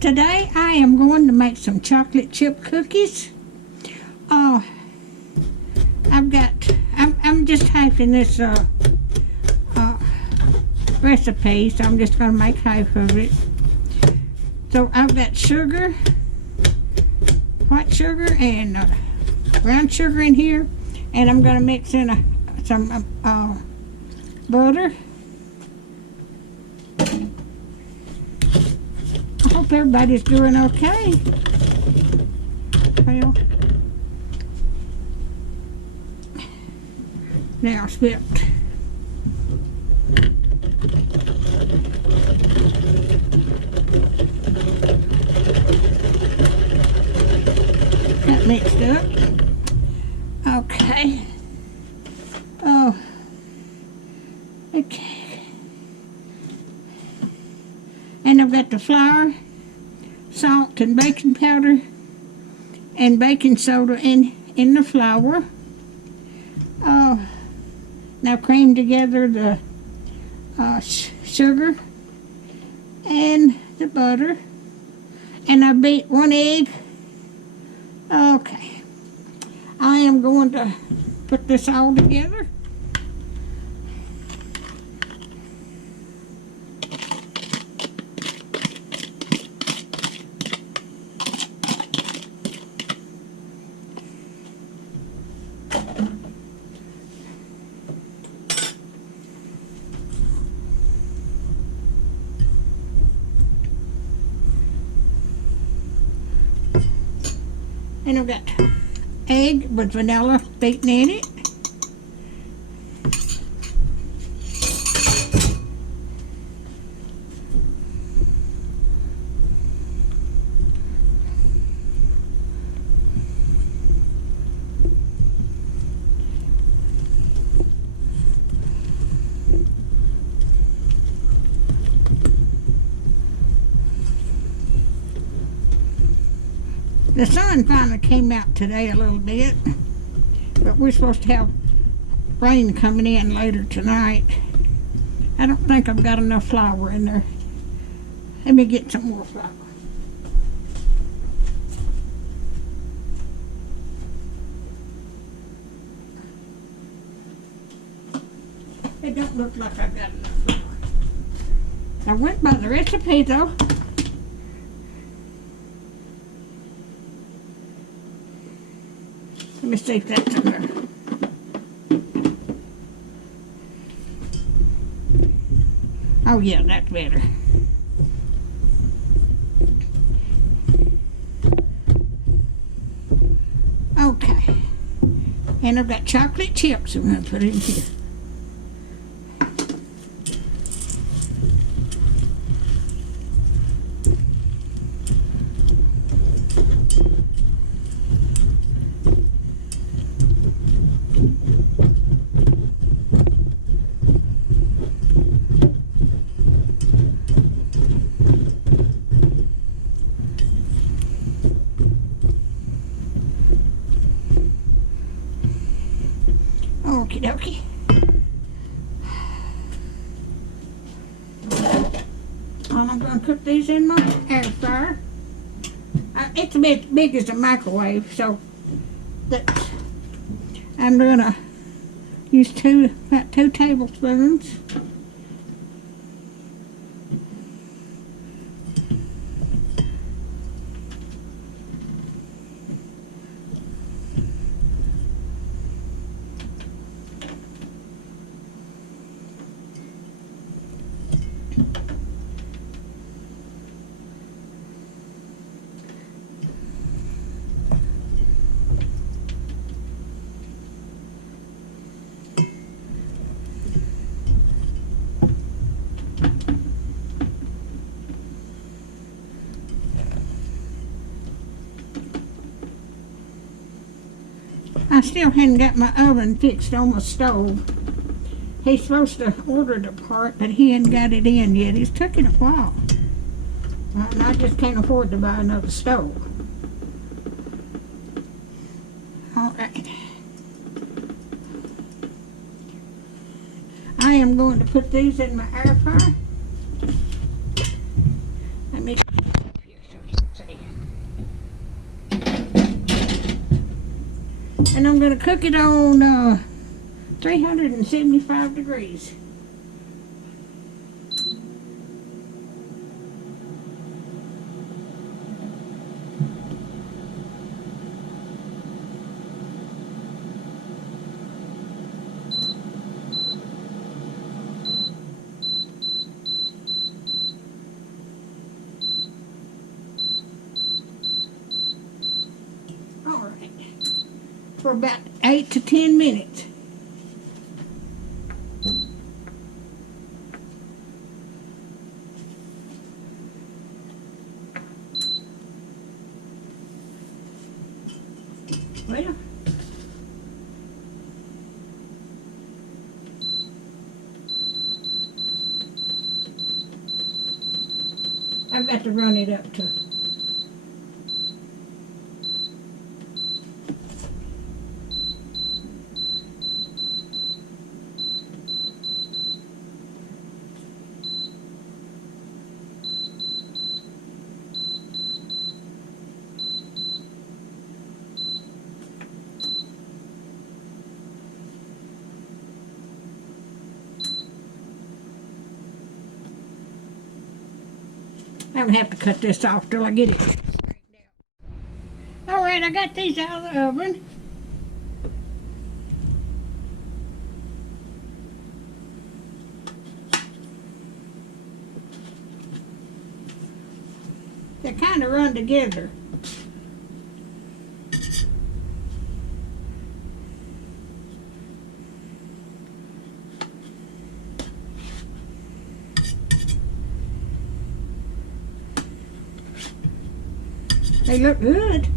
Today I am going to make some chocolate chip cookies. I'm just typing this recipe, so I'm just going to make half of it. So I've got sugar, white sugar, and brown sugar in here, and I'm going to mix in some butter. I hope everybody's doing okay. Well, now spit. That mixed up. Okay. Oh. Okay. And I've got the flour, salt, and baking powder, and baking soda in the flour. Now cream together the sugar and the butter, and I beat 1 egg. Okay, I am going to put this all together. And I've got egg with vanilla beaten in it. The sun finally came out today a little bit, but we're supposed to have rain coming in later tonight. I don't think I've got enough flour in there. Let me get some more flour. It don't look like I've got enough flour. I went by the recipe though. Let me see if that's in there. Oh yeah, that's better. Okay. And I've got chocolate chips I'm going to put in here. Okie dokie. I'm going to cook these in my air fryer. It's a bit big as a microwave, so that's, I'm going to use about 2 tablespoons. I still hadn't got my oven fixed on my stove. He's supposed to order the part, but he hadn't got it in yet. It's taking a while. And I just can't afford to buy another stove. All right. I am going to put these in my air fryer. Let me here. And I'm going to cook it on 375 degrees. All right. For about 8 to 10 minutes. Well, I've got to run it up to. I'm going to have to cut this off till I get it straightened out. All right, I got these out of the oven. They kind of run together. They look good.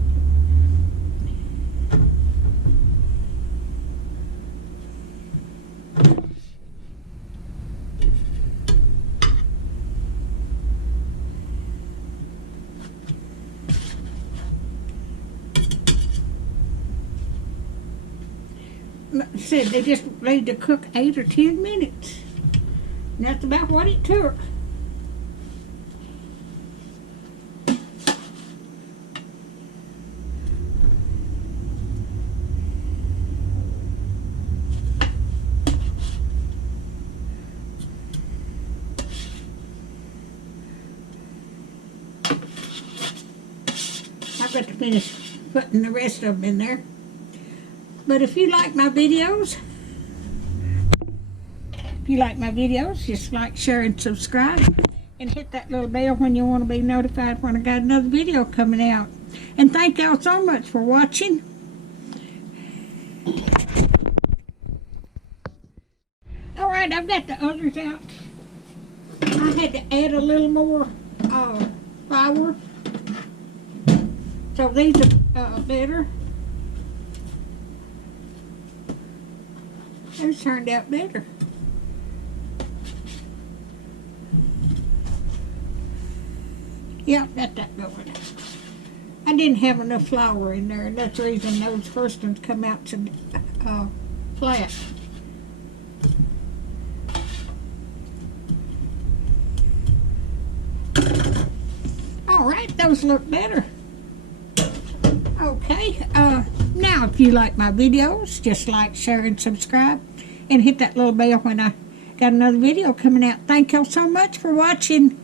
Like I said, they just need to cook 8 or 10 minutes. And that's about what it took. I've got to finish putting the rest of them in there. But if you like my videos, just like, share, and subscribe. And hit that little bell when you want to be notified when I got another video coming out. And thank y'all so much for watching. Alright, I've got the others out. I had to add a little more flour. So these are better. Those turned out better. Yep, got that going. I didn't have enough flour in there, and that's the reason those first ones come out so flat. All right, those look better. Okay, now if you like my videos, just like, share, and subscribe, and hit that little bell when I got another video coming out. Thank y'all so much for watching.